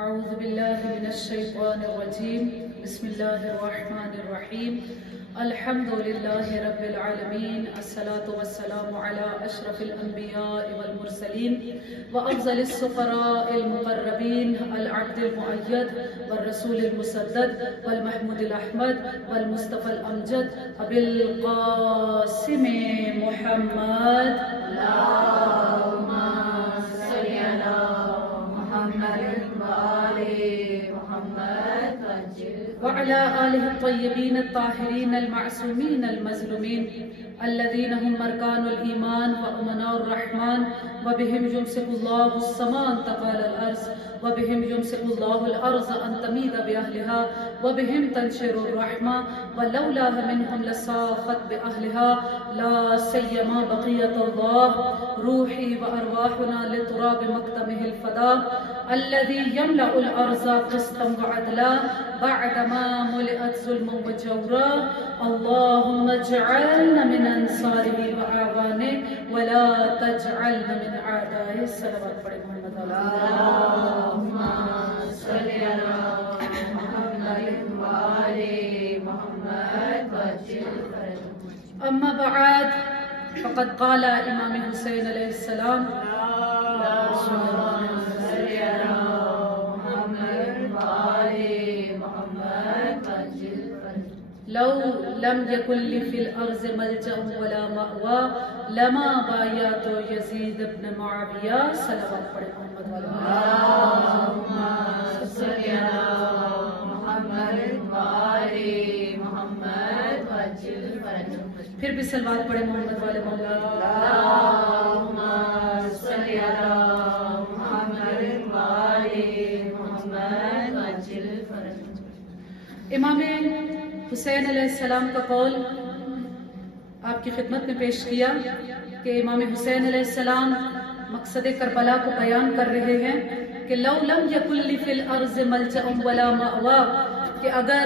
أعوذ بالله من الشيطان الرجيم بسم الله الرحمن الرحيم الحمد لله رب العالمين الصلاة والسلام على أشرف الأنبياء والمرسلين وأفضل السفراء المقربين العبد المؤيد والرسول المسدد والمحمود الأحمد والمصطفى الأمجد أبي القاسم محمد اللهم صل على محمد وعلى آله الطيبين الطاهرين المعصومين المظلومين الذين هم مركان الإيمان وأمناء الرحمن وبهم يمسك الله السماء أن تقال الأرض وبهم يمسك الله الأرض أن تميد بأهلها وبهم تنشر الرحمة ولولا منهم لساخت بأهلها لا سيما بقية الله روحي وأرواحنا لتراب مقدمه الفداء الذي يملأ الأرض قسطا وعدلا بعدما ملئت ظلما وجورا اللهم اجعلنا من أنصاره وأعوانه ولا تجعلنا من أعدائه صلوات پڑھے محمد اللهم صل على محمد وآل محمد أما بعد فقد قال امام حسین علیہ السلام لو لم يكن لي في الأرض ملجأ ولا مأوى لما بايعت يزيد بن معاوية صلوات پڑھے محمد اللهم صل على محمد وآل محمد پھر بھی صلوات پڑھے محمد والے مولا اللهم صل على محمد وآل محمد امام حسین علیہ السلام کا قول آپ کی خدمت میں پیش کیا کہ امام حسین علیہ السلام مقصد کربلا کو بیان کر رہے ہیں کہ لو لم یکن لی فی الارض ملجأ ولا مأوی، کہ اگر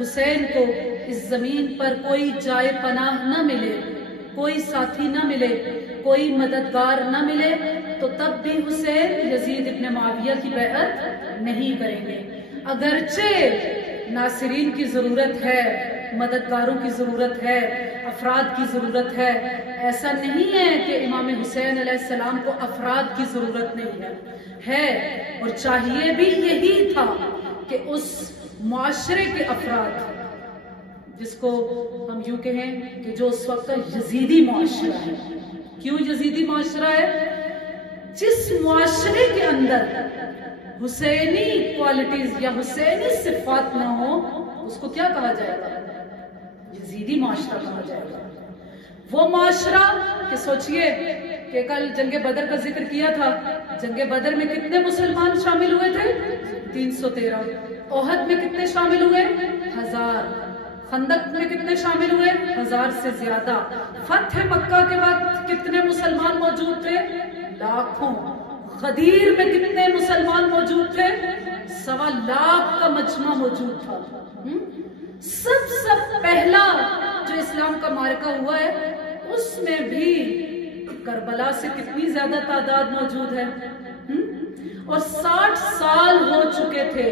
حسین کو اس زمین پر کوئی جائے پناہ نہ ملے، کوئی ساتھی نہ ملے، کوئی مددگار نہ ملے، تو تب بھی حسین یزید ابن معاویہ کی بیعت نہیں کریں گے۔ اگرچہ ناصرین کی ضرورت ہے، مددگاروں کی ضرورت ہے، افراد کی ضرورت ہے، ایسا نہیں ہے کہ امام حسین علیہ السلام کو افراد کی ضرورت نہیں ہے اور چاہیے بھی یہی تھا کہ اس معاشرے کے افراد، جس کو ہم یوں کہیں کہ جو اس وقت کا یزیدی معاشرہ ہے۔ کیوں یزیدی معاشرہ ہے؟ جس معاشرے کے اندر حسینی کوالٹیز یا حسینی صفات نہ ہو، اس کو کیا کہا جائے گا؟ یزیدی معاشرہ کہا جائے گا۔ وہ معاشرہ کہ سوچئے کہ کل جنگ بدر کا ذکر کیا تھا، جنگ بدر میں کتنے مسلمان شامل ہوئے تھے؟ 313۔ احد میں کتنے شامل ہوئے؟ 1000۔ خندق میں کتنے شامل ہوئے؟ 1000 سے زیادہ۔ فتح مکہ کے وقت کتنے مسلمان موجود تھے؟ لاکھوں۔ غدیر میں کتنے مسلمان موجود تھے؟ 1.25 لاکھ کا مجمع موجود تھا۔ سب پہلا جو اسلام کا معرکہ ہوا ہے، اس میں بھی کربلا سے کتنی زیادہ تعداد موجود ہے، اور 60 سال ہو چکے تھے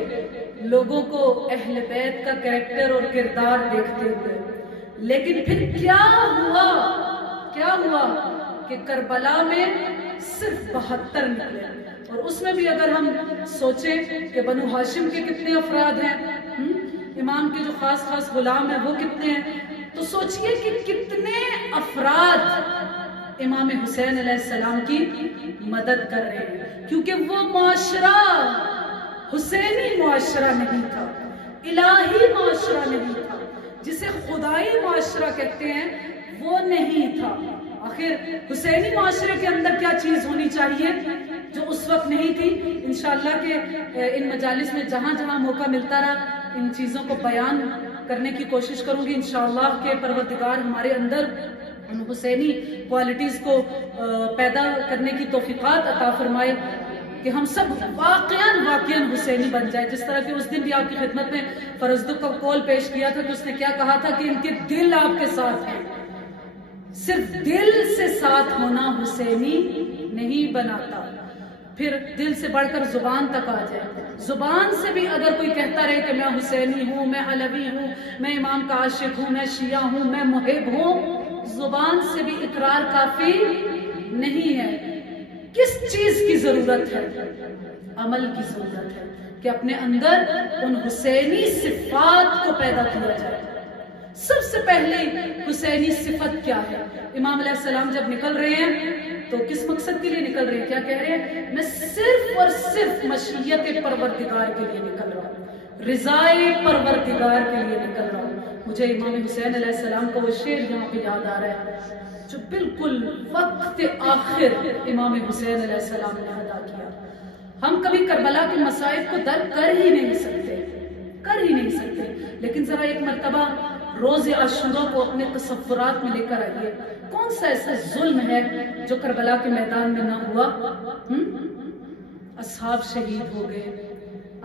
لوگوں کو اہل بیت کا کریکٹر اور کردار دیکھتے ہوئے، لیکن پھر کیا ہوا کہ کربلا میں صرف 72 نکلے، اور اس میں بھی اگر ہم سوچیں کہ بنو ہاشم کے کتنے افراد ہیں، امام کے جو خاص غلام ہیں وہ کتنے ہیں، تو سوچئے کہ کتنے افراد امام حسین علیہ السلام کی مدد کر رہے ہیں، کیونکہ وہ معاشرہ حسینی معاشرہ نہیں تھا، الہی معاشرہ نہیں تھا، جسے خدائی معاشرہ کہتے ہیں، وہ نہیں تھا۔ آخر حسینی معاشرے کے اندر کیا چیز ہونی چاہیے جو اس وقت نہیں تھی؟ انشاءاللہ کہ ان مجالس میں جہاں جہاں موقع ملتا رہا ان چیزوں کو بیان کرنے کی کوشش کروں گی انشاءاللہ کہ پروردگار ہمارے اندر ان حسینی کوالٹیز کو پیدا کرنے کی توفیقات عطا فرمائے کہ ہم سب واقعاً حسینی بن جائے، جس طرح کہ اس دن بھی آپ کی خدمت میں فرزدق کا قول پیش کیا تھا کہ اس نے کیا کہا تھا کہ ان کے دل آپ کے ساتھ ہیں، صرف دل سے ساتھ ہونا حسینی نہیں بناتا۔ پھر دل سے بڑھ کر زبان تک آ جائے. زبان سے بھی اگر کوئی کہتا رہے کہ میں حسینی ہوں، میں علوی ہوں، میں امام کا عاشق ہوں، میں شیعہ ہوں، میں محب ہوں، زبان سے بھی اقرار کافی نہیں ہے. کس چیز کی ضرورت ہے؟ عمل کی ضرورت ہے کہ اپنے اندر ان حسینی صفات کو پیدا کیا جائے. سب سے پہلے حسینی صفت کیا ہے؟ امام علیہ السلام جب نکل رہے ہیں تو کس مقصد کے لیے نکل رہے ہیں؟ کیا کہہ رہے ہیں؟ میں صرف اور صرف مشیت پروردگار کے لیے نکل رہا ہوں، رضائے پروردگار کے لیے نکل رہا ہوں. مجھے امام حسین علیہ السلام کا وہ شعر یہاں پہ یاد آ رہا ہے جو بالکل وقت آخر امام حسین علیہ السلام نے ادا کیا. ہم کبھی کربلا کے مصائب کو درک کر ہی نہیں سکتے، لیکن ذرا ایک مرتبہ روز عاشورہ کو اپنے تصورات میں لے کر آئیے. کون سا ایسا ظلم ہے جو کربلا کے میدان میں نہ ہوا؟ اصحاب شہید ہو گئے،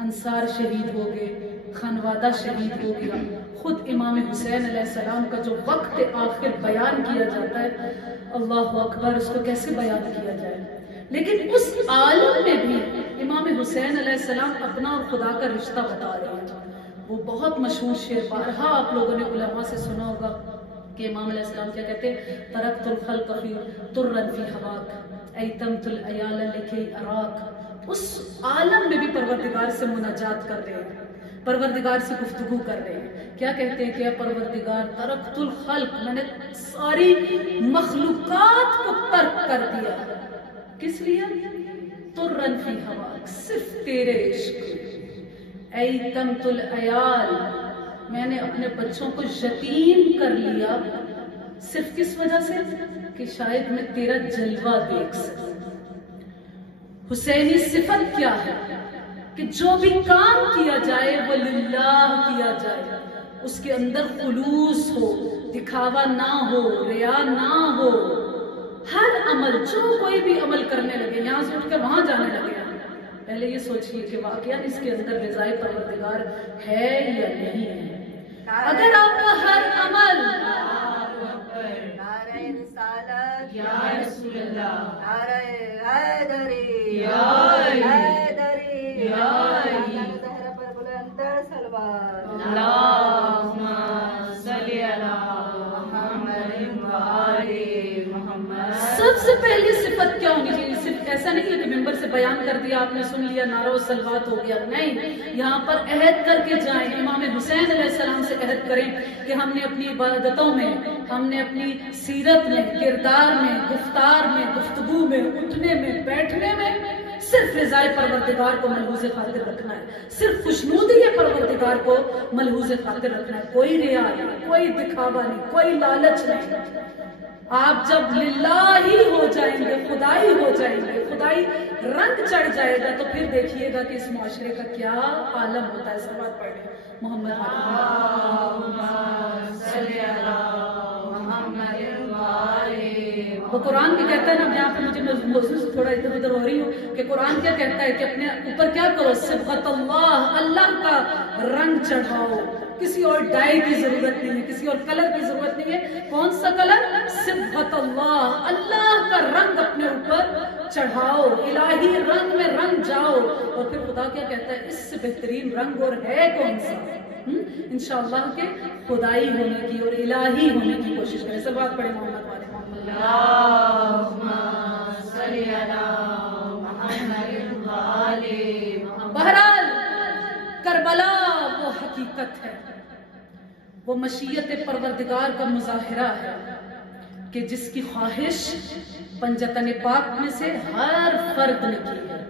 انصار شہید ہو گئے، خانوادہ شہید ہو گیا. خود امام حسین علیہ السلام کا جو وقت آخر بیان کیا جاتا ہے، اللہ اکبر، اس کو کیسے بیان کیا جائے. لیکن اس عالم میں بھی امام حسین علیہ السلام اپنا اور خدا کا رشتہ بتا رہے ہیں. وہ بہت مشہور شعر بارہا آپ لوگوں نے علماء سے سنا ہوگا کہ امام علیہ السلام کیا کہتے ہیں؟ ترکت الخلق فی طرًا فی ہواک ایتمت العیال لکی اراک. اس عالم میں بھی پروردگار سے مناجات کر رہے ہیں، پروردگار سے گفتگو کر رہے ہیں. کیا کہتے ہیں کہ پروردگار ترکت الخلق، میں نے ساری مخلوقات کو ترک کر دیا. کس لیے؟ طرًا فی ہواک، صرف تیرے عشق. ایتمت العیال، میں نے اپنے بچوں کو یتیم کر لیا. صرف کس وجہ سے؟ کہ شاید میں تیرا جلوہ دیکھ سکوں. حسینی صفت کیا ہے؟ کہ جو بھی کام کیا جائے وہ للہ کیا جائے، اس کے اندر خلوص ہو، دکھاوا نہ ہو، ریا نہ ہو. ہر عمل، جو کوئی بھی عمل کرنے لگے، یہاں سے اٹھ کر وہاں جانے لگے، پہلے یہ سوچئے کہ واقعہ اس کے اندر رضائے پروردگار ہے یا نہیں ہے. اگر آپ کا ہر عمل نعرہ رسالت یا رسول اللہ، نعرہ حیدری یا حیدری، یا زہرا پر بلندتر سلوات. اللہم صلی علی محمد و آل محمد. سب سے پہلی صفت کیا ہونی چاہیے؟ صرف ایسا نہیں ہے کہ ممبر سے بیان کر دیا، آپ نے سن لیا، نعرہ و سلوات ہو گیا. نہیں، یہاں پر عہد کر کے جائیں. امام حسین علیہ السلام سے عہد کریں کہ ہم نے اپنی عبادتوں میں، ہم نے اپنی سیرت میں، کردار میں، گفتار میں، گفتگو میں، اٹھنے میں، بیٹھنے میں صرف رضائے پروردگار کو ملحوظ خاطر رکھنا ہے، صرف خوشنودی پروردگار کو ملحوظ خاطر رکھنا ہے. کوئی ریا نہیں، کوئی دکھاوا نہیں، کوئی لالچ نہیں. آپ جب للہ ہی ہو جائیں گے، خدائی ہو جائیں گے، خدائی رنگ چڑھ جائے گا، تو پھر دیکھیے گا کہ اس معاشرے کا کیا عالم ہوتا ہے. صلوات پڑھیں محمد وہ قرآن بھی کہتا ہے نا، یہاں پہ مجھے محسوس تھوڑا ادھر ادھر ہو رہی ہوں کہ قرآن کیا کہتا ہے کہ اپنے اوپر کیا کرو؟ صبغت اللہ، اللہ کا رنگ چڑھاؤ. کسی اور ڈائی کی ضرورت نہیں ہے، کسی اور کلر کی ضرورت نہیں ہے. کون سا کلر؟ صبغت اللہ، اللہ کا رنگ اپنے اوپر چڑھاؤ، الہی رنگ میں رنگ جاؤ. اور پھر خدا کیا کہتا ہے؟ اس سے بہترین رنگ اور ہے کون سا؟ انشاءاللہ کہ خدائی ہونے کی اور الہی ہونے کی کوشش کریں. صلوات پڑھیں محمد والے محمد. اللہم صلی علی محمد و آل محمد. بہرحال کربلا وہ حقیقت ہے، وہ مشیت پروردگار کا مظاہرہ ہے کہ جس کی خواہش پنجتن پاک میں سے ہر فرد نے کی ہے.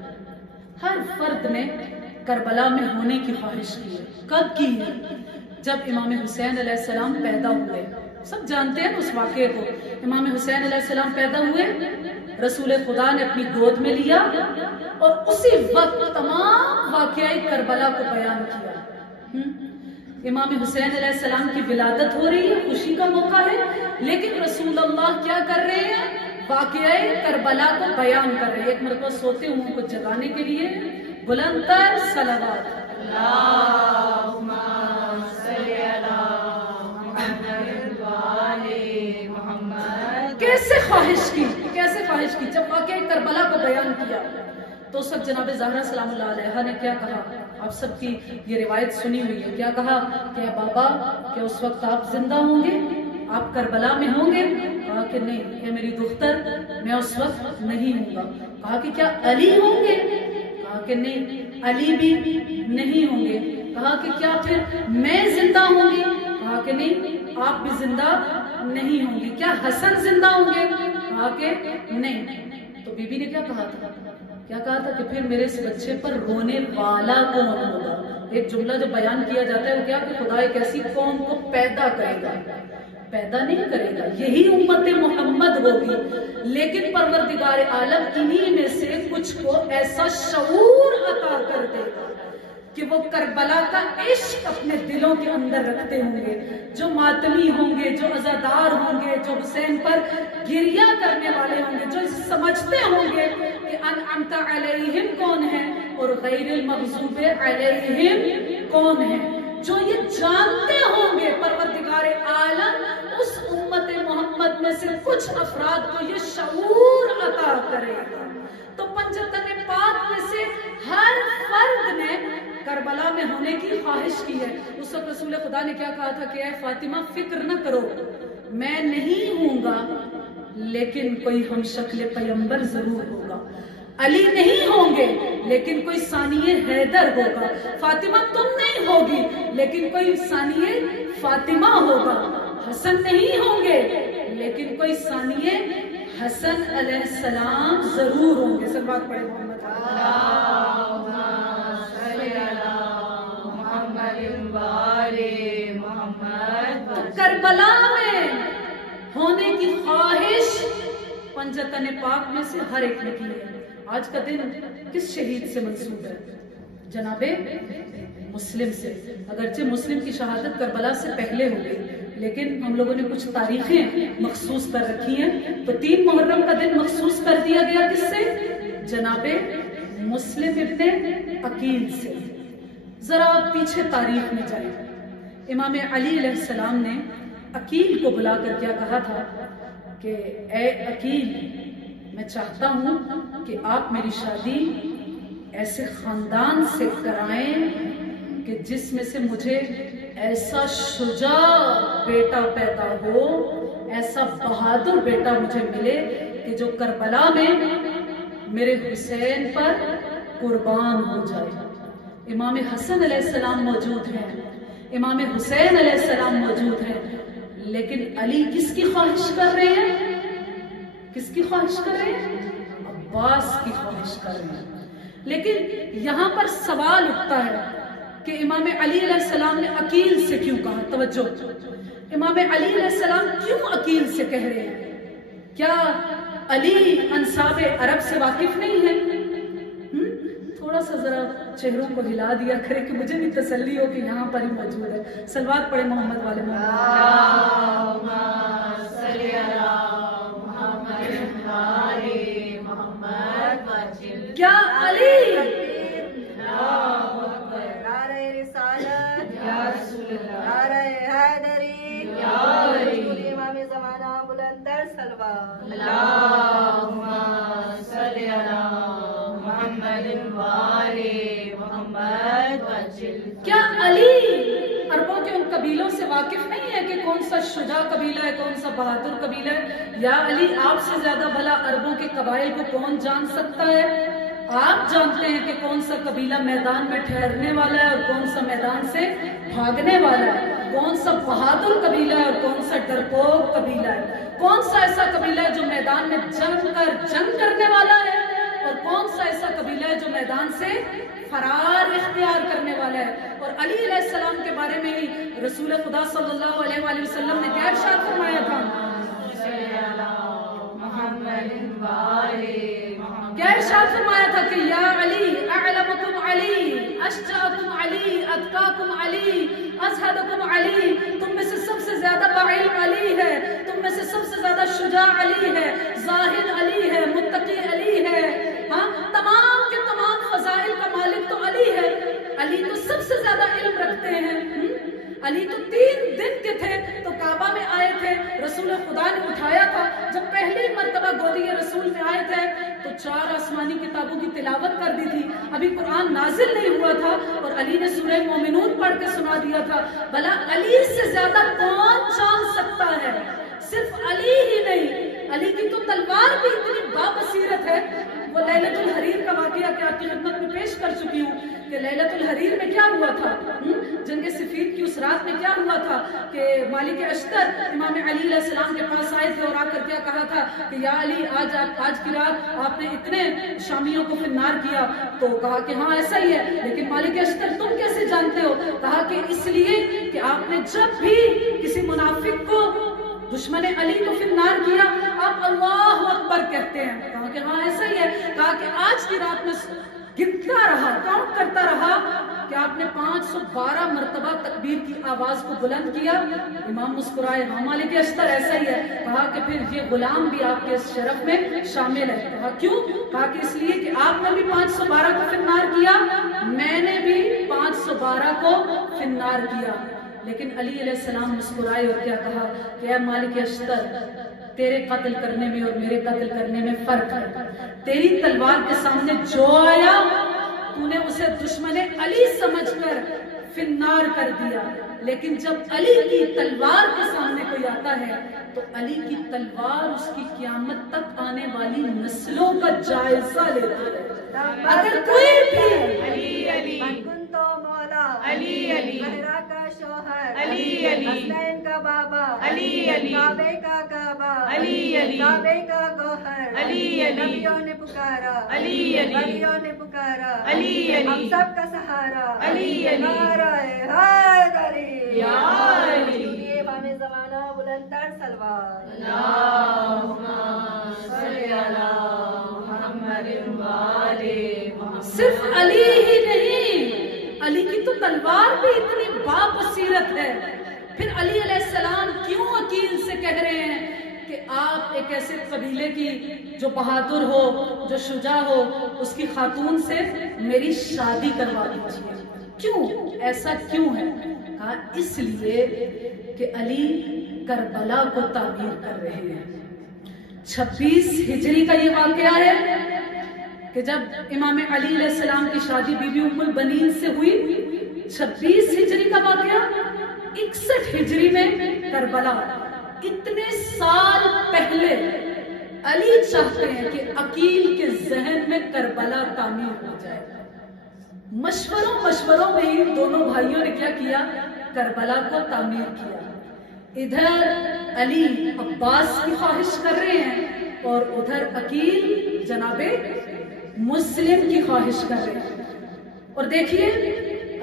ہر فرد نے کربلا میں ہونے کی خواہش کی ہے. کب کی ہے؟ جب امام حسین علیہ السلام پیدا ہوئے. سب جانتے ہیں اس واقعے کو. امام حسین علیہ السلام پیدا ہوئے، رسول خدا نے اپنی گود میں لیا اور اسی وقت تمام واقعہ کربلا کو بیان کیا. امام حسین علیہ السلام کی ولادت ہو رہی ہے، خوشی کا موقع ہے، لیکن رسول اللہ کیا کر رہے ہیں؟ واقعہ کربلا کو بیان کر رہے ہیں. ایک مرتبہ سوتے ہوئے کو جگانے کے لیے بلند تر صلوات. اللہم صلی علی محمد و آل محمد. کیسے خواہش کی، کیسے خواہش کی؟ جب واقعہ کربلا کو بیان کیا تو اس وقت جناب زہرا سلام اللہ علیہا نے کیا کہا؟ آپ سب کی یہ روایت سنی ہوئی ہے. کیا کہا کہ اے بابا کہ اس وقت آپ زندہ ہوں گے، آپ کربلا میں ہوں گے؟ کہا کہ نہیں اے میری دختر، میں اس وقت نہیں ہوں گا. کہا کہ کیا علی ہوں گے؟ کہا کہ نہیں علی بھی نہیں ہوں گے. کہا کہ کیا پھر میں زندہ ہوں گی؟ کہا کہ نہیں آپ بھی زندہ نہیں ہوں گی. کیا حسن زندہ ہوں گے؟ کہا کہ نہیں. تو بی بی نے کیا کہا تھا؟ کیا کہا تھا کہ پھر میرے اس بچے پر رونے والا کون ہوگا؟ ایک جملہ جو بیان کیا جاتا ہے وہ کیا کہ خدا ایک ایسی قوم کو پیدا کرے گا، پیدا نہیں کرے گا، یہی امت محمد ہوگی، لیکن پروردگار عالم انہی میں سے کچھ کو ایسا شعور عطا کر دے گا کہ وہ کربلا کا عشق اپنے دلوں کے اندر رکھتے ہوں گے، جو ماتمی ہوں گے، جو عزادار ہوں گے، جو حسین پر گریہ کرنے والے ہوں گے، جو سمجھتے ہوں گے کہ انعمت علیہم کون ہے اور غیر المغضوب علیہم کون ہے. جو یہ جانتے ہوں گے پروردگار عالم اس امت محمد میں سے کچھ افراد کو یہ شعور عطا کرے گا. تو پنجتن پاک میں سے ہر فرد نے کربلا میں ہونے کی خواہش کی ہے. اس وقت رسول خدا نے کیا کہا تھا کہ اے فاطمہ فکر نہ کرو، میں نہیں ہوں گا لیکن کوئی ہم شکل پیغمبر ضرور ہوگا. علی نہیں ہوں گے لیکن کوئی ثانیہ حیدر ہوگا. فاطمہ تم نہیں ہوگی لیکن کوئی ثانیہ فاطمہ ہوگا. حسن نہیں ہوں گے لیکن کوئی ثانیہ حسن علیہ السلام ضرور ہوں گے. صلوات پڑھیں محمد کربلا میں ہونے کی خواہش پنجتن پاک میں سے ہر ایک نے کی ہے. آج کا دن کس شہید سے منسوب ہے؟ جناب مسلم سے. اگرچہ مسلم کی شہادت کربلا سے پہلے ہو گئی لیکن ہم لوگوں نے کچھ تاریخیں مخصوص کر رکھی ہیں. تو 3 محرم کا دن مخصوص کر دیا گیا کس سے؟ جناب مسلم ابن عقیل سے. ذرا پیچھے تاریخ میں جائیں. امام علی علیہ السلام نے عقیل کو بلا کر کیا کہا تھا کہ اے عقیل، میں چاہتا ہوں کہ آپ میری شادی ایسے خاندان سے کرائیں کہ جس میں سے مجھے ایسا شجاع بیٹا پیدا ہو، ایسا بہادر بیٹا مجھے ملے کہ جو کربلا میں میرے حسین پر قربان ہو جائے. امام حسن علیہ السلام موجود ہیں، امام حسین علیہ السلام موجود ہیں، لیکن علی کس کی خواہش کر رہے ہیں؟ کس کی خواہش کر رہے ہیں؟ عباس کی خواہش کر رہے ہیں. لیکن یہاں پر سوال اٹھتا ہے کہ امام علی علیہ السلام نے عقیل سے کیوں کہا؟ توجہ، امام علی علیہ السلام کیوں عقیل سے کہہ رہے ہیں؟ کیا علی انصاب عرب سے واقف نہیں ہے؟ تھوڑا سا ذرا چہروں کو ہلا دیا کرے کہ مجھے بھی تسلی ہو کہ یہاں پر ہی موجود ہے. صلوات پڑھے محمد والے محمد. کیا علی نعرہ رسالت یا رسول اللہ، نعرہ حیدری یا رسول امام زمانہ بلند تر صلوات. اللہم صلی علی محمد وآلِ محمد وجل. کیا علی عربوں کے ان قبیلوں سے واقف نہیں ہے کہ کون سا شجاع قبیلہ ہے، کون سا بہادر قبیلہ ہے؟ یا علی آپ سے زیادہ بھلا عربوں کے قبائل کو کون جان سکتا ہے؟ آپ جانتے ہیں کہ کون سا قبیلہ میدان میں ٹھہرنے والا ہے اور کون سا میدان سے بھاگنے والا ہے، کون سا بہادر قبیلہ ہے اور کون سا ڈرپوک قبیلہ ہے، کون سا ایسا قبیلہ ہے جو میدان میں جنگ کرنے والا ہے اور کون سا ایسا قبیلہ ہے جو میدان سے فرار اختیار کرنے والا ہے. اور علی علیہ السلام کے بارے میں ہی رسول خدا صلی اللہ علیہ وآلہ وسلم نے کیا ارشاد فرمایا تھا؟ کیا ارشاد فرمایا تھا کہ یا علی اعلمکم علی اشجعکم علی اتقاکم علی ازہدکم علی. تم میں سے سب سے زیادہ باعلم علی ہے، تم میں سے سب سے زیادہ شجاع علی ہے، زاہد علی ہے، متقی علی ہے. ہاں، تمام کے تمام فضائل کا مالک تو علی ہے. علی تو سب سے زیادہ علم رکھتے ہیں. علی تو 3 دن کے تھے تو کعبہ میں آئے تھے، رسول خدا نے اٹھایا تھا، جب پہلی مرتبہ گودی رسول میں آئے تھے تو 4 آسمانی کتابوں کی تلاوت کر دی تھی، ابھی قرآن نازل نہیں ہوا تھا اور علی نے سورہ مومنون پڑھ کے سنا دیا تھا۔ بھلا علی سے زیادہ کون جان سکتا ہے؟ صرف علی ہی نہیں، علی کی تو تلوار بھی اتنی بابصیرت ہے۔ وہ لیلۃ الحریر کا واقعہ کہ آپ کی خدمت میں پیش کر چکی ہوں کہ لیلۃ الحریر میں کیا ہوا تھا، جنگ صفین کی اس رات میں کیا ہوا تھا کہ مالک اشتر امام علی علیہ السلام کے پاس آئے تھے اور آ کر کیا کہا تھا کہ یا علی آج کی رات آپ نے اتنے شامیوں کو فنار کیا، تو کہا کہ ہاں ایسا ہی ہے، لیکن مالک اشتر تم کیسے جانتے ہو؟ کہا کہ اس لیے کہ آپ نے جب بھی کسی منافق کو دشمن علی کو فنار کیا آپ اللہ اکبر کہتے ہیں۔ کہا کہ ہاں ایسا ہی ہے۔ کہا کہ آج کی رات میں گنتا رہا، کاؤنٹ کرتا رہا کہ آپ نے 512 مرتبہ تکبیر کی آواز کو بلند کیا۔ امام مسکرائے، ہاں مالک اشتر ایسا ہی ہے۔ کہا کہ پھر یہ غلام بھی آپ کے اس شرف میں شامل ہے۔ کہا کیوں؟ کہا کہ اس لیے کہ آپ نے بھی 512 کو فنار کیا، میں نے بھی 512 کو فنار کیا۔ لیکن علی علیہ السلام مسکرائے اور کیا کہا کہ اے مالک اشتر، تیرے قتل کرنے میں اور میرے قتل کرنے میں فرق ہے۔ تیری تلوار کے سامنے جو آیا تو نے اسے دشمن علی سمجھ کر فنار کر دیا، لیکن جب علی کی تلوار کے سامنے کوئی آتا ہے تو علی کی تلوار اس کی قیامت تک آنے والی نسلوں کا جائزہ لیتی ہے۔ اگر کوئی بھی علی علی تو مولا علی علی زہرا کا شوہر علی علی حسین کا بابا علی علی کعبے کا کعبہ علی علی کعبے کا گوہر علی علی نبیوں نے پکارا علی علی ولیوں نے پکارا علی علی ہم سب کا سہارا علی علی نعرہ حیدری یا علی یہ امام زمانہ بلند تر سلوات اللہم صلی علی محمد وآلِ محمد۔ صرف علی ہی نہیں، علی کی تو تلوار بھی اتنی بابصیرت ہے۔ پھر علی علیہ السلام کیوں عقیل سے کہہ رہے ہیں کہ آپ ایک ایسے قبیلے کی جو بہادر ہو، جو شجاع ہو، اس کی خاتون سے میری شادی کروا دیجیے؟ کیوں ایسا کیوں ہے؟ کہا اس لیے کہ علی کربلا کو تعمیر کر رہے ہیں۔ 26 ہجری کا یہ واقعہ ہے کہ جب امام علی علیہ السلام کی شادی بی بی ام البنین سے ہوئی، 26 ہجری کا واقعہ، 61 ہجری میں کربلا۔ اتنے سال پہلے علی چاہتے ہیں کہ عقیل کے ذہن میں کربلا تعمیر ہو جائے۔ مشوروں میں ہی دونوں بھائیوں نے کیا کیا؟ کربلا کو تعمیر کیا۔ ادھر علی عباس کی خواہش کر رہے ہیں اور ادھر عقیل جناب مسلم کی خواہش کر رہے ہیں۔ اور دیکھیے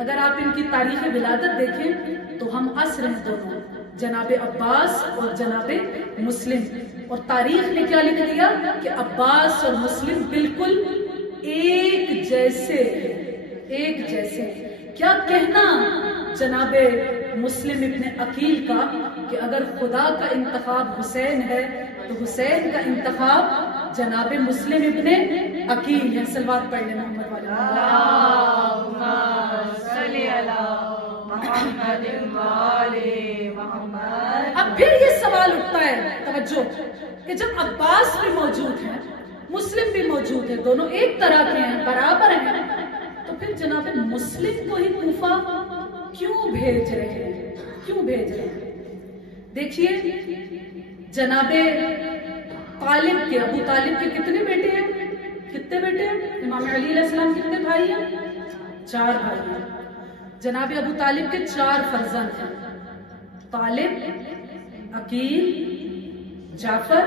اگر آپ ان کی تاریخ ولادت دیکھیں تو ہم عصر ہیں دونوں، جناب عباس اور جناب مسلم، اور تاریخ نے کیا لکھ دیا کہ عباس اور مسلم بالکل ایک جیسے۔ کیا کہنا جناب مسلم ابن عقیل کا کہ اگر خدا کا انتخاب حسین ہے تو حسین کا انتخاب جناب مسلم ابن عقیل ہے۔ صلوات پڑھ لیں محمد والے۔ اللہم صلی علی محمد وآلِ محمد۔ اب پھر یہ سوال اٹھتا ہے، توجہ، کہ جب عباس بھی موجود ہیں، مسلم بھی موجود ہے، دونوں ایک طرح کے ہیں، برابر ہیں، تو پھر جناب مسلم کو ہی کوفہ کیوں بھیج رہے ہیں؟ دیکھیے جناب طالب کے، ابو طالب کے کتنے بیٹے ہیں؟ امام علی علیہ السلام کتنے بھائی ہیں؟ 4 بھائی ہیں۔ جناب ابو طالب کے 4 فرزند ہیں، طالب، عقیل، جعفر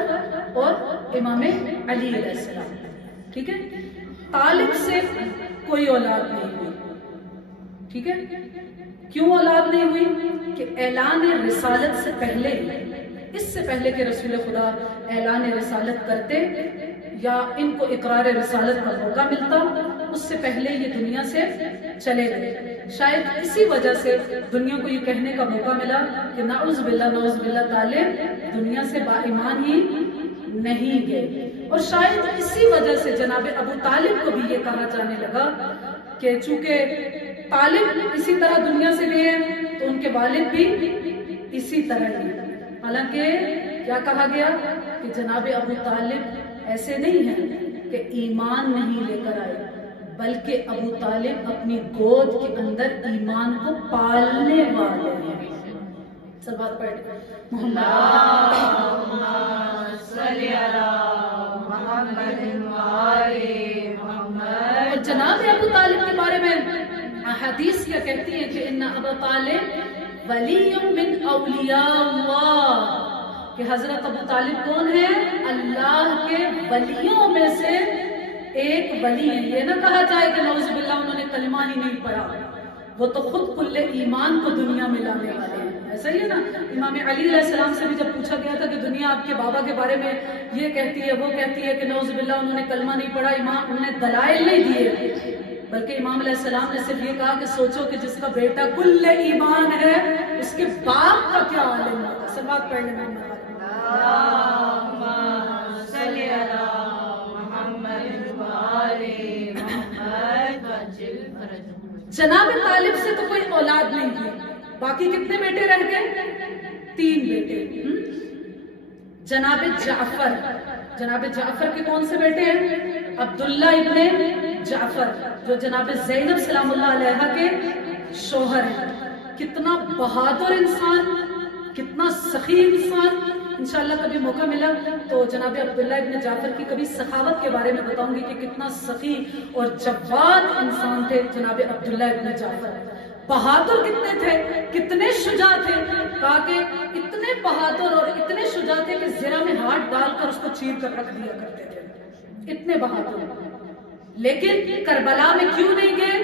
اور امام علی علیہ السلام۔ ٹھیک ہے، طالب سے کوئی اولاد نہیں ہوئی۔ ٹھیک ہے، کیوں اولاد نہیں ہوئی؟ کہ اعلان رسالت سے پہلے، اس سے پہلے کہ رسول خدا اعلان رسالت کرتے یا ان کو اقرار رسالت کا موقع ملتا، اس سے پہلے یہ دنیا سے چلے گئے۔ شاید اسی وجہ سے دنیا کو یہ کہنے کا موقع ملا کہ نعوذ باللہ طالب دنیا سے با ایمان ہی نہیں گئے، اور شاید اسی وجہ سے جناب ابو طالب کو بھی یہ کہا جانے لگا کہ چونکہ طالب اسی طرح دنیا سے گئے تو ان کے والد بھی اسی طرح ہی. حالانکہ کیا کہا گیا کہ جناب ابو طالب ایسے نہیں ہیں کہ ایمان نہیں لے کر آئے، بلکہ ابو طالب اپنی گود کے اندر ایمان کو پالنے والے ہیں. سب بات پڑھ محمد صلی اللہ محمد وآلہ محمد. اور جناب ابو طالب کے بارے میں احادیث کیا کہتی ہیں کہ ان ابو طالب ولی من اولیاء اللہ، کہ حضرت ابو طالب کون ہے؟ اللہ کے ولیوں میں سے ایک ولی ہے. یہ نہ کہا جائے کہ نعوذ باللہ انہوں نے کلمہ ہی نہیں پڑھا، وہ تو خود کل ایمان کو دنیا میں لانے والے ہیں. ایسا ہی ہے نا، امام علی علیہ السلام سے بھی جب پوچھا گیا تھا کہ دنیا آپ کے بابا کے بارے میں یہ کہتی ہے وہ کہتی ہے کہ نعوذ باللہ انہوں نے کلمہ نہیں پڑھا، انہوں نے دلائل نہیں دیے، بلکہ امام علیہ السلام نے صرف یہ کہا کہ سوچو کہ جس کا بیٹا کل ایمان ہے اس کے باپ کا کیا عالم ہوگا. سب بات پڑھنے میں اللہم صلی اللہ محمد وآلہ محمد وعجل فرجہ. جناب طالب سے تو کوئی اولاد نہیں تھی، باقی کتنے بیٹے رہ گئے؟ 3 بیٹے. جناب جعفر کے کون سے بیٹے ہیں؟ عبداللہ ابن جعفر جو جناب زینب سلام اللہ علیہا کے شوہر ہیں. کتنا بہادر انسان، کتنا سخی انسان. انشاءاللہ کبھی موقع ملا تو جناب عبداللہ ابن جعفر کی کبھی سخاوت کے بارے میں بتاؤں گی کہ کتنا سخی اور جواد انسان تھے جناب عبداللہ ابن جعفر. بہادر کتنے تھے، کتنے شجاع تھے. کہا کہ اتنے بہادر اور اتنے شجاع تھے کہ زرہ میں ہاتھ ڈال کر اس کو چیر کر رکھ دیا کرتے تھے. اتنے بہادر. لیکن کربلا میں کیوں نہیں گئے؟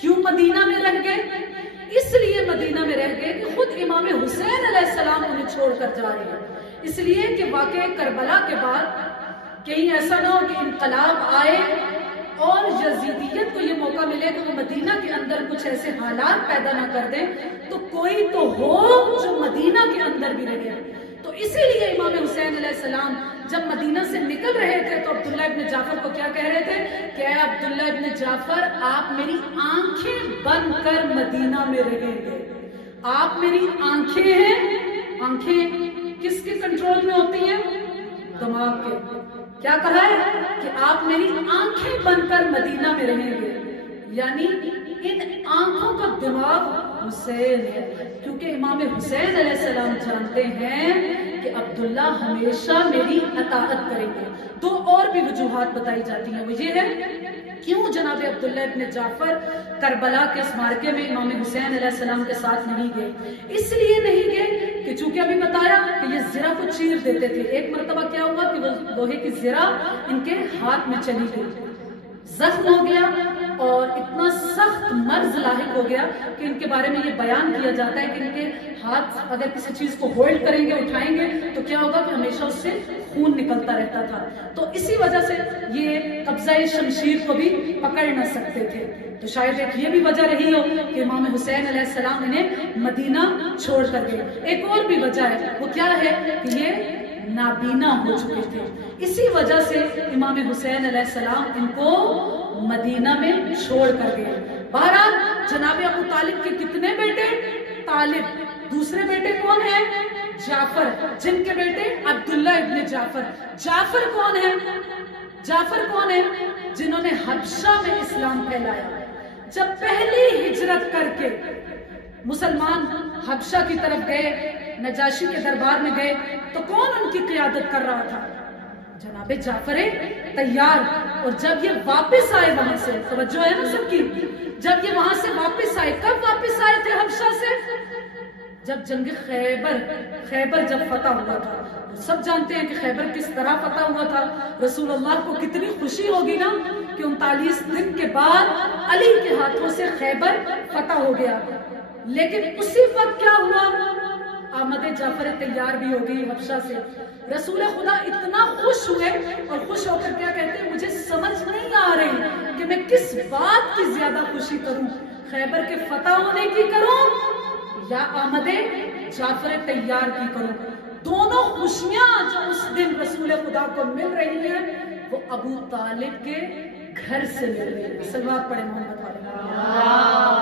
کیوں مدینہ میں رہ گئے؟ اس لیے مدینہ میں رہ گئے کہ خود امام حسین علیہ السلام انہیں چھوڑ کر جا رہے ہیں. اس لیے کہ واقع کربلا کے بعد کہیں ایسا نہ ہو کہ انقلاب آئے اور یزیدیت کو یہ موقع ملے کہ وہ مدینہ کے اندر کچھ ایسے حالات پیدا نہ کر دیں، تو کوئی تو ہو جو مدینہ کے اندر بھی رہے. تو اسی لیے امام حسین علیہ السلام جب مدینہ سے نکل رہے تھے تو عبداللہ ابن جعفر کو کیا کہہ رہے تھے کہ اے عبداللہ ابن جعفر آپ میری آنکھیں بند کر مدینہ میں رہیں گے. آپ میری آنکھیں ہیں. آنکھیں کس کے کنٹرول میں ہوتی ہیں؟ دماغ کے. کیا کہا ہے کہ آپ میری آنکھیں بند کر مدینہ میں رہیں گے، یعنی ان آنکھوں کا دماغ حسین ہے. کیونکہ امام حسین علیہ السلام جانتے ہیں کہ عبداللہ ہمیشہ میری اطاعت کریں گے. 2 اور بھی وجوہات بتائی جاتی ہیں، وہ یہ ہے کیوں جناب عبداللہ ابن جعفر کربلا کے اس معرکے میں امام حسین علیہ السلام کے ساتھ نہیں گئے. اس لیے نہیں گئے کہ چونکہ ابھی بتایا کہ یہ زرہ کو چیر دیتے تھے. ایک مرتبہ کیا ہوا کہ وہ لوہے کی زرہ ان کے ہاتھ میں چلی گئی، زخم ہو گیا اور اتنا سخت مرض لاحق ہو گیا کہ ان کے بارے میں یہ بیان کیا جاتا ہے کہ ان کے ہاتھ اگر کسی چیز کو ہولڈ کریں گے، اٹھائیں گے تو کیا ہوگا کہ ہمیشہ اس سے خون نکلتا رہتا تھا. تو اسی وجہ سے یہ قبضہ شمشیر کو بھی پکڑ نہ سکتے تھے. تو شاید ایک یہ بھی وجہ رہی ہو کہ امام حسین علیہ السلام انہیں مدینہ چھوڑ کر گئے. ایک اور بھی وجہ ہے، وہ کیا ہے کہ یہ نابینا ہو چکے تھے. اسی وجہ سے امام حسین علیہ السلام ان کو مدینہ میں چھوڑ کر گئے. بہرحال جناب ابو طالب کے کتنے بیٹے؟ طالب. دوسرے بیٹے کون ہیں؟ جعفر، جن کے بیٹے عبداللہ ابن جعفر. جعفر کون ہے؟ جعفر کون ہے؟ جنہوں نے حبشہ میں اسلام پھیلایا. جب پہلی ہجرت کر کے مسلمان حبشہ کی طرف گئے، نجاشی کے دربار میں گئے، تو کون ان کی قیادت کر رہا تھا؟ جناب جعفر طیار. اور جب یہ واپس آئے وہاں سے، توجہ ہے نا سب کی، جب یہ وہاں سے واپس آئے، کب واپس آئے تھے حبشہ سے؟ جب جنگ خیبر جب فتح ہوا تھا. سب جانتے ہیں کہ خیبر کس طرح فتح ہوا تھا. رسول اللہ کو کتنی خوشی ہوگی نا کہ 39 دن کے بعد علی کے ہاتھوں سے خیبر فتح ہو گیا. لیکن اسی وقت کیا ہوا؟ آمد جعفر طیار بھی ہو گئی حبشہ سے. رسول خدا اتنا خوش ہوئے اور خوش ہو کر کیا کہتے ہیں، مجھے سمجھ نہیں آ رہی کہ میں کس بات کی زیادہ خوشی کروں، خیبر کے فتح ہونے کی کروں یا آمد جعفر طیار کی کروں. دونوں خوشیاں جو اس دن رسول خدا کو مل رہی ہیں وہ ابو طالب کے گھر سے مل رہی ہیں. صلوات پڑھیں محمد علیہ.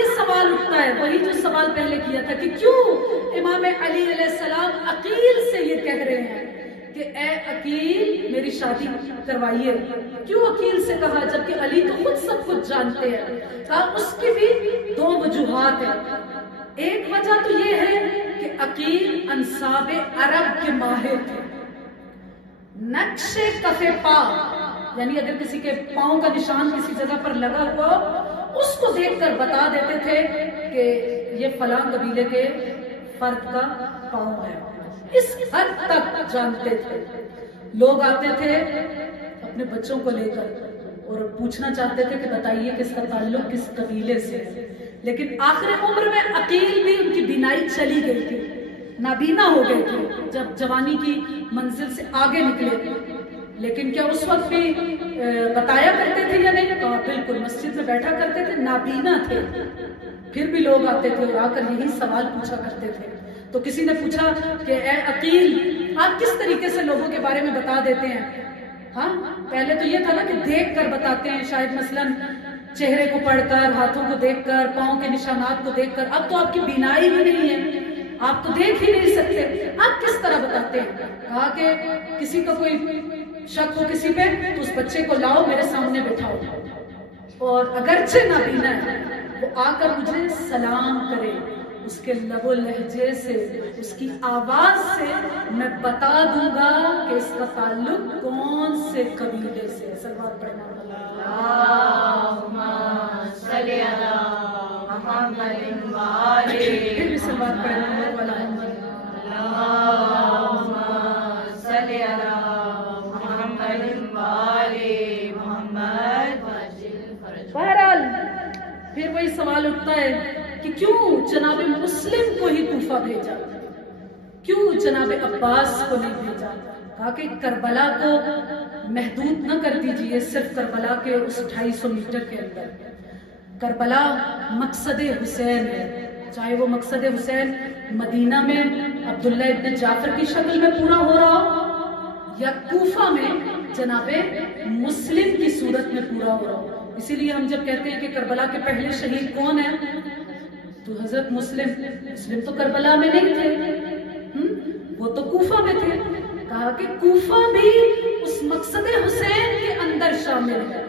یہ سوال اٹھتا ہے، وہی جو سوال پہلے کیا تھا کہ کیوں امام علی علیہ السلام عقیل سے یہ کہہ رہے ہیں کہ اے عقیل میری شادی کروائیے. کیوں عقیل سے کہا جبکہ علی تو خود سب کچھ جانتے ہیں؟ کہا اس کی بھی دو وجوہات ہیں. ایک وجہ تو یہ ہے کہ عقیل انصاب عرب کے ماہر تھے. نقش کف پا یعنی اگر کسی کے پاؤں کا نشان کسی جگہ پر لگا ہوا اس کو دیکھ کر بتا دیتے تھے کہ یہ فلاں قبیلے کے فرد کا پاؤں ہے. اس حد تک جانتے تھے. لوگ آتے تھے اپنے بچوں کو لے کر اور پوچھنا چاہتے تھے کہ بتائیے کس کا تعلق کس قبیلے سے ہے. لیکن آخر عمر میں عقیل بھی ان کی بینائی چلی گئی تھی، نابینا ہو گئے تھے جب جوانی کی منزل سے آگے نکلے تھے. لیکن کیا اس وقت بھی بتایا کرتے تھے یا نہیں؟ کہا بالکل، مسجد میں بیٹھا کرتے تھے، نابینا تھے. پھر بھی لوگ آتے تھے اور آ کر یہی سوال پوچھا کرتے تھے. تو کسی نے پوچھا کہ اے عقیل آپ کس طریقے سے لوگوں کے بارے میں بتا دیتے ہیں؟ ہاں پہلے تو یہ تھا نا کہ دیکھ کر بتاتے ہیں، شاید مثلاً چہرے کو پڑھ کر، ہاتھوں کو دیکھ کر، پاؤں کے نشانات کو دیکھ کر. اب تو آپ کی بینائی بھی نہیں ہے، آپ تو دیکھ ہی نہیں سکتے، آپ کس طرح بتاتے ہیں؟ کہا کہ کسی کا کوئی شک ہو کسی پہ تو اس بچے کو لاؤ میرے سامنے بٹھاؤ اور اگرچہ نابینا ہے وہ آ کر مجھے سلام کرے، اس کے لب و لہجے سے، اس کی آواز سے میں بتا دوں گا کہ اس کا تعلق کون سے قبیلے سے. صلوات پڑھنا. اللہم صلی علی محمد وآلہ. پھر بھی صلوات پڑھنا. اللہم صلی علی محمد وآلہ محمد. بہرحال پھر وہی سوال اٹھتا ہے کہ کیوں جناب مسلم کو ہی کوفہ بھیجا، کیوں جناب عباس کو نہیں بھیجا؟ کہا کہ کربلا کو محدود نہ کر دیجئے صرف کربلا کے اس 250 میٹر کے اندر. کربلا مقصد حسین ہے، چاہے وہ مقصد حسین مدینہ میں عبداللہ ابن جعفر کی شکل میں پورا ہو رہا ہو یا کوفہ میں جناب مسلم کی صورت میں پورا ہو رہا ہو. اسی لیے ہم جب کہتے ہیں کہ کربلا کے پہلے شہید کون ہیں تو حضرت مسلم تو کربلا میں نہیں تھے، وہ تو کوفہ میں تھے. کہا کہ کوفہ بھی اس مقصد حسین کے اندر شامل ہے،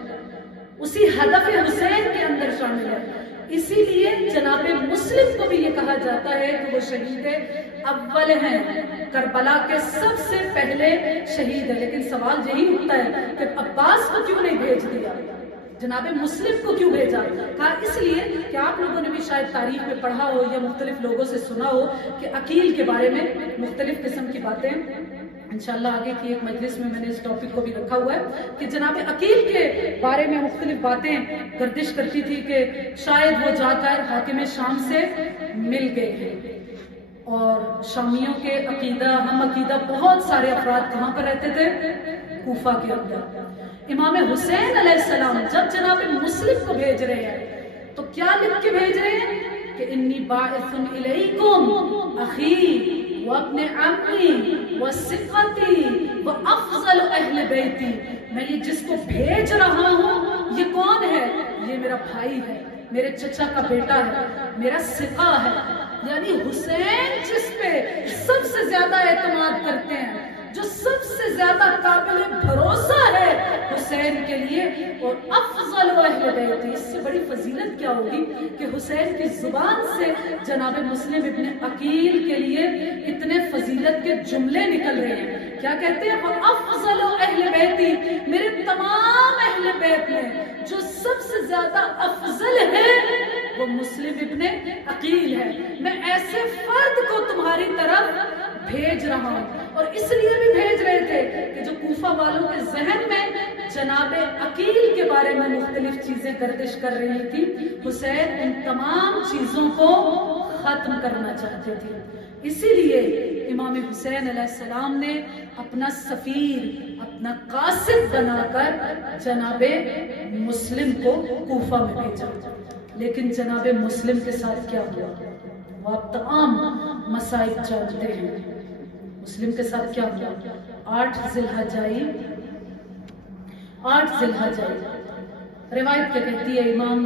اسی ہدف حسین کے اندر شامل ہے. اسی لیے جناب مسلم کو بھی یہ کہا جاتا ہے کہ وہ شہید اول ہیں، کربلا کے سب سے پہلے شہید ہے. لیکن سوال یہی اٹھتا ہے کہ عباس کو کیوں نہیں بھیج دیا، جناب مسلم کو کیوں بھیجا؟ کہا اس لیے کہ آپ لوگوں نے بھی شاید تاریخ میں پڑھا ہو یا مختلف لوگوں سے سنا ہو کہ عقیل کے بارے میں مختلف قسم کی باتیں، انشاءاللہ آگے کی ایک مجلس میں نے اس ٹاپک کو بھی رکھا ہوا ہے کہ جناب عقیل کے بارے میں مختلف باتیں گردش کرتی تھی کہ شاید وہ جا کر حاکم شام سے مل گئے ہیں. اور شامیوں کے عقیدہ ہم عقیدہ بہت سارے افراد کہاں پر رہتے تھے؟ کوفہ کے اندر. امام حسین علیہ السلام جب جناب مسلم کو بھیج رہے ہیں تو کیا لکھ کے بھیج رہے ہیں کہ انی باعث الیکم اخی وابن عمی وثقتی وافضل اہل بیتی. میں یہ جس کو بھیج رہا ہوں یہ کون ہے؟ یہ میرا بھائی ہے، میرے چچا کا بیٹا ہے، میرا ثقہ ہے. یعنی حسین جس پہ سب سے زیادہ اعتماد کرتے ہیں، جو سب سے زیادہ قابل بھروسہ ہے حسین کے لیے، اور افضل اہل بیت. اس سے بڑی فضیلت کیا ہوگی کہ حسین کی زبان سے جناب مسلم ابن عقیل کے لیے اتنے فضیلت کے جملے نکل رہے ہیں. کیا کہتے ہیں؟ وہ افضل اہل بیتی، میرے تمام اہل بیت میں جو سب سے زیادہ افضل ہے وہ مسلم ابن عقیل ہے. میں ایسے فرد کو تمہاری طرف بھیج رہا ہوں. اور اس لیے بھی بھیج رہے تھے کہ جو کوفہ والوں کے ذہن میں جناب عقیل کے بارے میں مختلف چیزیں گردش کر رہی تھی، حسین ان تمام چیزوں کو ختم کرنا چاہتے تھے. اسی لیے امام حسین علیہ السلام نے اپنا سفیر، اپنا قاصد بنا کر جناب مسلم کو کوفہ میں بھیجا. لیکن جناب مسلم کے ساتھ کیا ہوا وہ آپ تمام مسائل جانتے ہیں. مسلم کے ساتھ کیا ہوا؟ 8 ذی الحجہ آئی. روایت کیا کہتی ہے؟ امام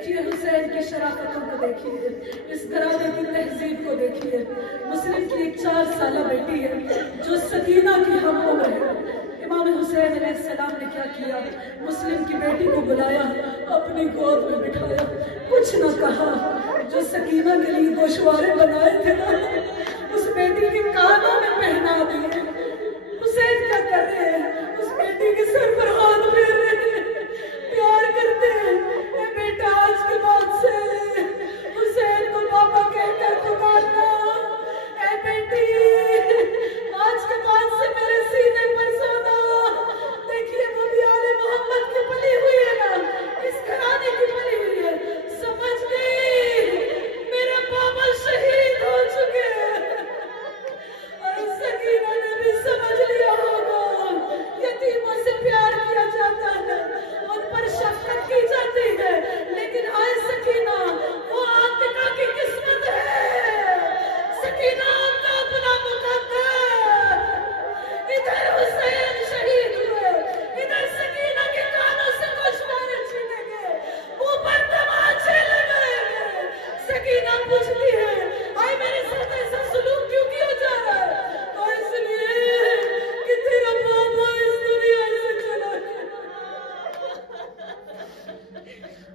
دیکھیے حسین کی شرافتوں کو دیکھیے، اس گھرانے کی تہذیب کو دیکھیے۔ مسلم کی ایک 4 سالہ بیٹی ہے جو سکینہ کی ہم عمر ہے۔ امام حسین علیہ السلام نے کیا کیا؟ مسلم کی بیٹی کو بلایا، اپنی گود میں بٹھایا، کچھ نہ کہا۔ جو سکینہ کے لیے گوشوارے بنائے تھے نا، اس بیٹی کے کانوں میں پہنا دیے۔ حسین کیا کر رہے ہیں؟ اس بیٹی کے سر پر ہاتھ پھیر رہے ہیں، پیار کرتے ہیں۔ اے بیٹا، آج کے بعد سے حسین کو پاپا کہہ کر پکارنا۔ اے بیٹی، آج کے بعد سے میرے سینے پر سونا۔ دیکھیے وہ بھی آل محمد کی پلی ہوئی ہے نا، اس گھرانے کی پلی ہوئی ہے، سمجھ گئی میرا پاپا شہید ہو چکے ہیں۔ اور سکینہ نے بھی سمجھ لیا ہوگا یتیموں سے پیار کیا جاتا ہے، ان پر شفقت کی جاتی ہے، لیکن آئے سکینہ، وہ عاتقہ کی قسمت ہے۔ سکینہ آپ کا اپنا مقدر، ادھر حسین شہید ہوئے، ادھر سکینہ کے کانوں سے گوشوارے چھینے گئے، منہ پر تماچے لگائے گئے۔ سکینہ پوچھتی ہے، آئے میرے ساتھ ایسا سلوک کیوں کیا جا رہا ہے؟ تو اس لیے کہ تیرا پاپا اس دنیا سے چلا گیا۔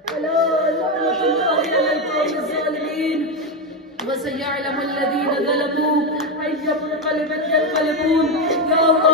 وَلَا لَعْنَةُ اللَّهِ عَلَى الْقَوْمِ الظَّالِمِينَ وَسَيَعْلَمُ الَّذِينَ ظَلَمُوا أَيَّ مُنقَلِبٍ يَنقَلِبُونَ۔ یا اللہ